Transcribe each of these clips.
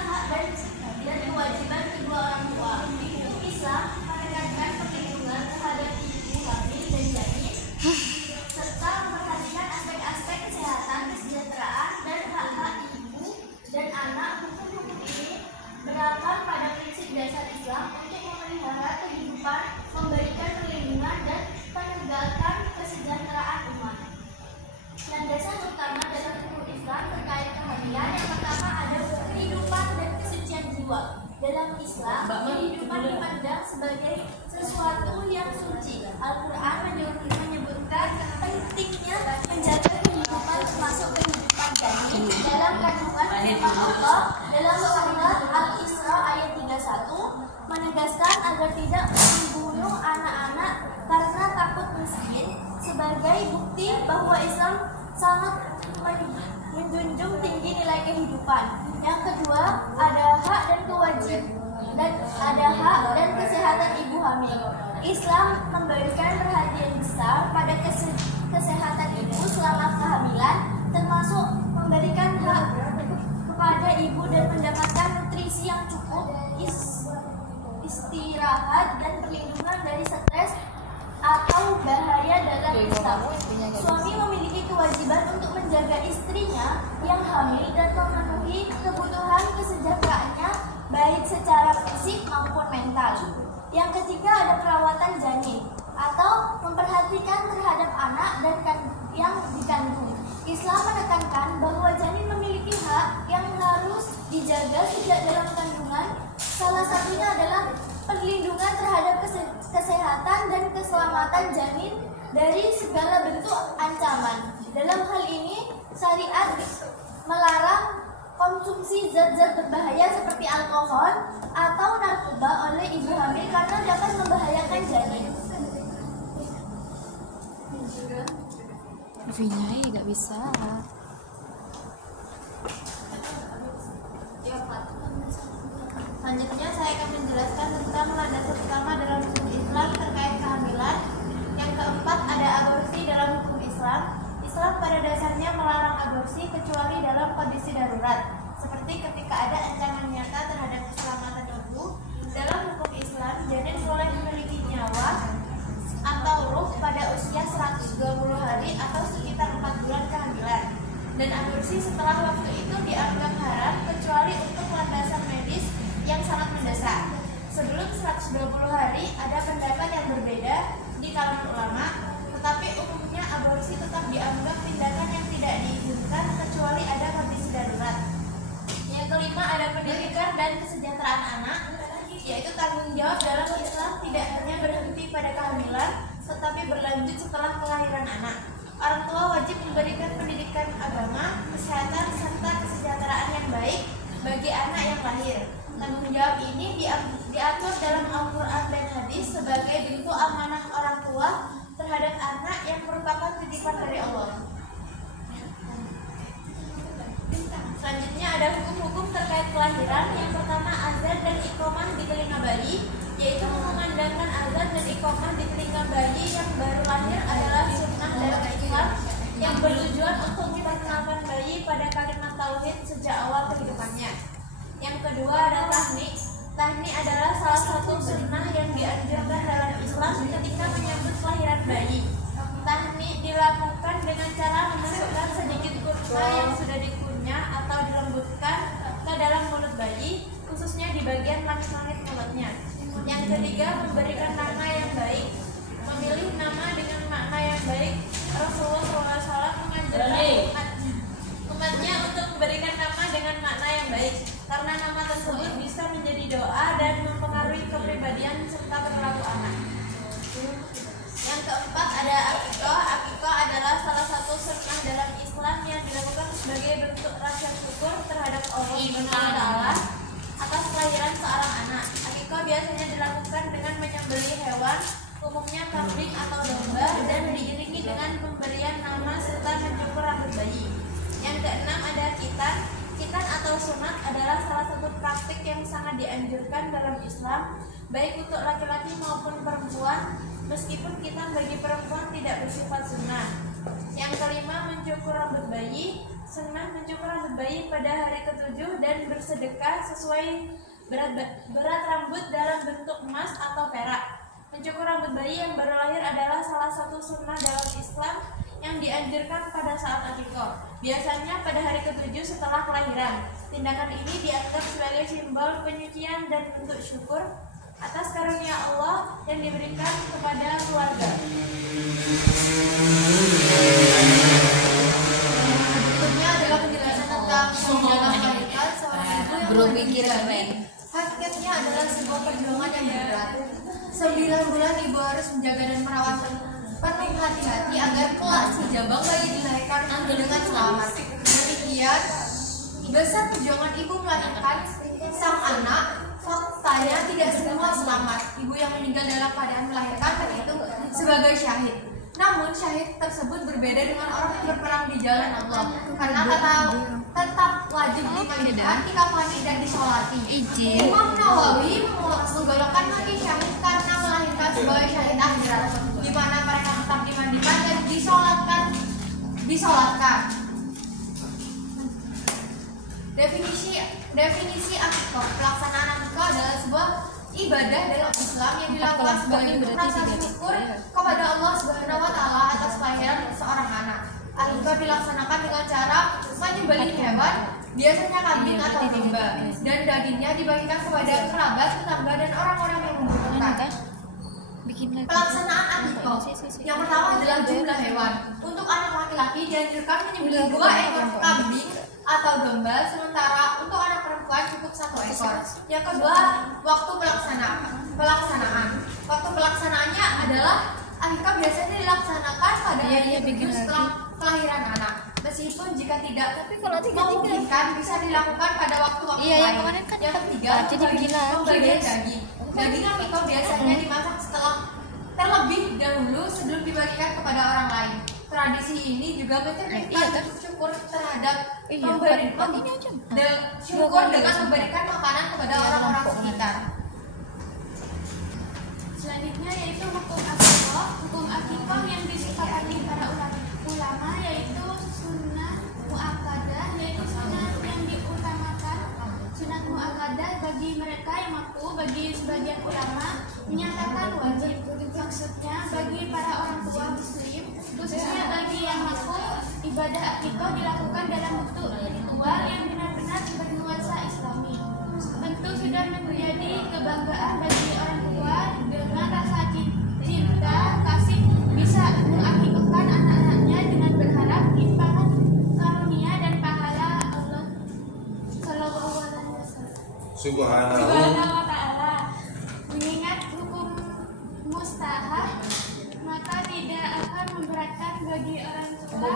hak dan kewajiban kedua orang tua. Hukum Islam menekankan perlindungan terhadap ibu hamil dan janin serta memperhatikan aspek-aspek kesehatan, kesejahteraan, dan hak-hak ibu dan anak. Hukum-hukum ini berakar pada prinsip dasar Islam untuk memelihara kehidupan, memberikan perlindungan, dan menegakkan kesejahteraan umat. Landasan utama dalam hukum Islam terkait kehamilan yang pertama ada kehidupan dan kesucian jiwa. Dalam Islam, kehidupan dipandang sebagai sesuatu yang suci. Al-Quran menyebutkan pentingnya menjaga kehidupan termasuk kehidupan janin dalam kandungan firman Allah dalam surat Al-Isra ayat 31 menegaskan agar tidak membunuh anak-anak karena takut miskin sebagai bukti bahwa Islam sangat menjunjung tinggi nilai kehidupan. Yang kedua, ada hak dan kewajiban dan ada hak dan kesehatan ibu hamil. Islam memberikan perhatian besar pada kesehatan ibu selama kehamilan, termasuk memberikan hak kepada ibu dan mendapatkan nutrisi yang cukup, istirahat, dan perlindungan dari stres atau bahaya dalam Islam. Suami memiliki kewajiban untuk menjaga istrinya yang hamil dan memenuhi kebutuhan kesejahteraannya baik secara fisik maupun mental. Yang ketiga ada perawatan janin atau memperhatikan terhadap anak dan yang dikandung. Islam menekankan bahwa janin memiliki hak yang harus dijaga sejak dalam kandungan. Salah satunya adalah perlindungan terhadap kesehatan dan keselamatan janin dari segala bentuk ancaman. Dalam hal ini, syariat melarang konsumsi zat-zat berbahaya seperti alkohol atau narkoba oleh ibu hamil karena dapat membahayakan janin. Vinyai nggak bisa. Selanjutnya saya akan menjelaskan tentang landasan utama dalam hukum Islam terkait kehamilan. Yang keempat ada aborsi dalam hukum Islam. Islam pada dasarnya melarang aborsi kecuali dalam kondisi darurat, seperti ketika ada ancaman nyata terhadap keselamatan ibu. Dalam hukum Islam, janin boleh memiliki nyawa atau ruh pada usia 120 hari atau sekitar 4 bulan kehamilan. Dan aborsi setelah waktu itu dianggap haram kecuali untuk landasan medis yang sangat mendesak. Sebelum 120 hari ada pendapat yang berbeda di kalangan ulama, tetapi umumnya aborsi tetap dianggap tindakan yang tidak diizinkan kecuali ada kondisi darurat. Yang kelima ada pendidikan dan kesejahteraan anak, yaitu tanggung jawab dalam Islam tidak hanya berhenti pada kehamilan, tetapi berlanjut setelah kelahiran anak. Orang tua wajib memberikan pendidikan agama, kesehatan, serta kesejahteraan yang baik bagi anak yang lahir. Tanggung jawab ini diatur dalam Al-Quran dan hadis sebagai bentuk amanah orang tua terhadap anak yang merupakan titipan dari Allah. Selanjutnya ada hukum-hukum terkait kelahiran. Yang pertama azan dan iqamah di telinga bayi, yaitu mengumandangkan azan dan iqamah di telinga bayi yang baru lahir adalah sunnah dalam Islam yang bertujuan untuk memperkenalkan bayi pada kalimat tauhid sejak awal kehidupannya. Yang kedua ada tahnik. Tahnik adalah salah satu sunnah yang dianjurkan dalam Islam ketika menyambut kelahiran bayi. Tahnik dilakukan dengan cara memasukkan sedikit kurma yang sudah dikunyah atau dilembutkan ke dalam mulut bayi, khususnya di bagian langit-langit mulutnya. Yang ketiga memberikan nama yang baik. Memilih nama dengan makna yang baik. Rasulullah SAW menganjurkan umatnya untuk memberikan nama dengan makna yang baik, karena nama tersebut bisa menjadi doa dan mempengaruhi kepribadian serta perilaku anak. Yang keempat ada akikah. Akikah adalah salah satu sunnah dalam Islam yang dilakukan sebagai bentuk rasa syukur terhadap Allah Subhanahu wa Ta'ala atas kelahiran seorang anak. Akikah biasanya dilakukan dengan menyembelih hewan, umumnya kambing atau domba, dan diiringi dengan pemberian nama serta mencukur rambut bayi. Yang keenam ada khitan. Khitan atau sunat adalah salah satu praktik yang sangat dianjurkan dalam Islam, baik untuk laki-laki maupun perempuan, meskipun khitan bagi perempuan tidak bersifat sunnah. Yang kelima mencukur rambut bayi. sunnah mencukur rambut bayi pada hari ke-7 dan bersedekah sesuai berat rambut dalam bentuk emas atau perak. Mencukur rambut bayi yang baru lahir adalah salah satu sunnah dalam Islam yang dianjurkan pada saat akikoh, biasanya pada hari ke-7 setelah kelahiran. Tindakan ini dianggap sebagai simbol penyucian dan bentuk syukur atas karunia Allah yang diberikan kepada keluarga. Berikutnya adalah penjelasan tentang menjaga melahirkan seorang ibu yang berpikir. Hakikatnya adalah sebuah perjuangan yang berat. 9 bulan ibu harus menjaga dan merawat penuh hati-hati agar kelak si jabang bayi dilahirkan dengan selamat. Demikian besar perjuangan ibu melahirkan sang anak. Faktanya tidak semua selamat. Ibu yang meninggal dalam keadaan melahirkan terhitung sebagai syahid. Namun syahid tersebut berbeda dengan orang yang berperang di jalan Allah, karena tetap wajib dimandikan, dikafani dan disolati. Imam Nawawi menggolongkan lagi syahid karena melahirkan sebagai syahid akhirat, di mana mereka tetap dimandikan dan disolatkan. Definisi akikah. Pelaksanaan akikah adalah sebuah ibadah dalam Islam yang dilakukan sebagai bentuk rasa syukur kepada Allah Subhanahu wa Ta'ala atas kelahiran seorang anak. Akikah dilaksanakan dengan cara menyembelih hewan, biasanya kambing atau domba, dan dagingnya dibagikan kepada kerabat, tetangga, dan orang-orang yang membutuhkan. Pelaksanaan akikah. Yang pertama adalah jumlah hewan. Untuk anak laki-laki dianjurkan menyembelih 2 ekor kambing atau domba, sementara untuk anak perempuan cukup 1 ekor. Yang kedua, waktu pelaksanaan. Waktu pelaksanaannya adalah akikah biasanya dilaksanakan pada hari ke-7 setelah kelahiran anak. Meskipun jika tidak memungkinkan, bisa dilakukan pada waktu-waktu lain. Yang ketiga, pembagian daging. Daging akikah biasanya dimasak terlebih dahulu sebelum dibagikan kepada orang lain. Tradisi ini juga mencerminkan syukur terhadap syukur dengan memberikan makanan kepada orang-orang sekitar. Selanjutnya yaitu hukum akikah. Hukum akikah yang disepakati para ulama yaitu sunnah muakkadah, yaitu sunnah yang diutamakan. Sunnah muakkadah bagi mereka yang mampu, bagi sebagian ulama menyatakan wajib. Maksudnya bagi para orang tua muslim, khususnya bagi yang mampu, ibadah akikah dilakukan dalam bentuk ritual yang benar-benar bernuansa Islami. Tentu sudah menjadi kebanggaan bagi orang tua dengan rasa cinta kasih bisa mengakikahkan anak-anaknya dengan berharap limpahan karunia dan pahala Allah Subhanahu wa Ta'ala. Mengingat hukum mustahab, maka tidak akan memberatkan bagi orang tua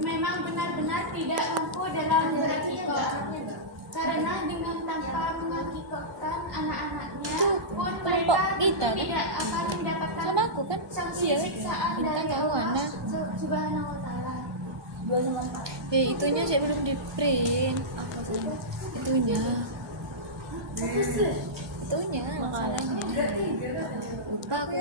memang benar-benar tidak mampu dalam berakikah, karena dengan tanpa mengakikahkan anak-anaknya pun mereka tidak akan mendapatkan sanksi siksaan dari Allah Subhanahu wa Ta'ala. Itunya saya belum di print. Itunya masalahnya. Lupa aku.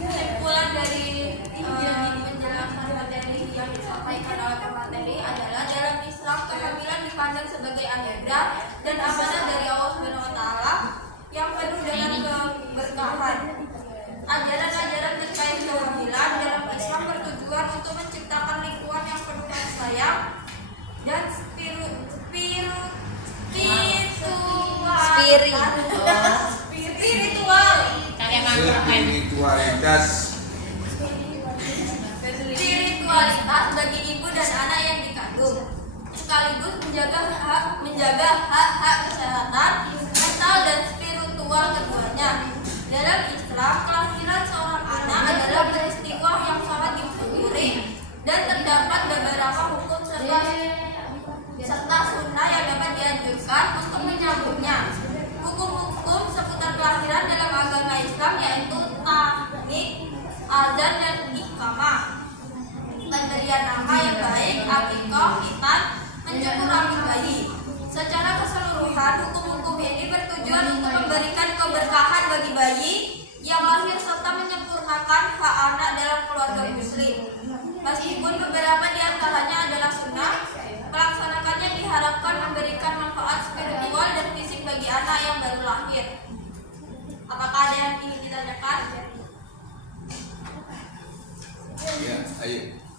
Kesimpulan dari penjelasan materi yang disampaikan oleh pemateri adalah dalam Islam kehamilan dipandang sebagai anugerah dan amanah dari Allah Subhanahu wa Ta'ala yang penuh dengan keberkahan. Ajaran-ajaran terkait kehamilan dalam Islam bertujuan untuk menciptakan lingkungan yang penuh kasih sayang dan spiritualitas bagi ibu dan anak yang dikandung, sekaligus menjaga hak-hak kesehatan mental dan spiritual keduanya. Dalam Islam, kelahiran seorang anak adalah peristiwa yang sangat disyukuri dan terdapat beberapa hukum serta sunnah yang dapat dianjurkan untuk menyambutnya. Hukum-hukum seputar kelahiran dalam agama Islam yaitu tahnik, azan, dan iqamah. Pemberian nama yang baik, akikah, khitan, mencukur rambut bayi. Secara keseluruhan, hukum-hukum ini bertujuan untuk memberikan keberkahan bagi bayi yang lahir serta menyempurnakan hak anak dalam keluarga muslim. Meskipun beberapa di antaranya adalah sunnah, melaksanakannya diharapkan memberikan manfaat spiritual dan fisik bagi anak yang baru lahir. Apakah ada yang ingin ditanyakan? Ya, ayo.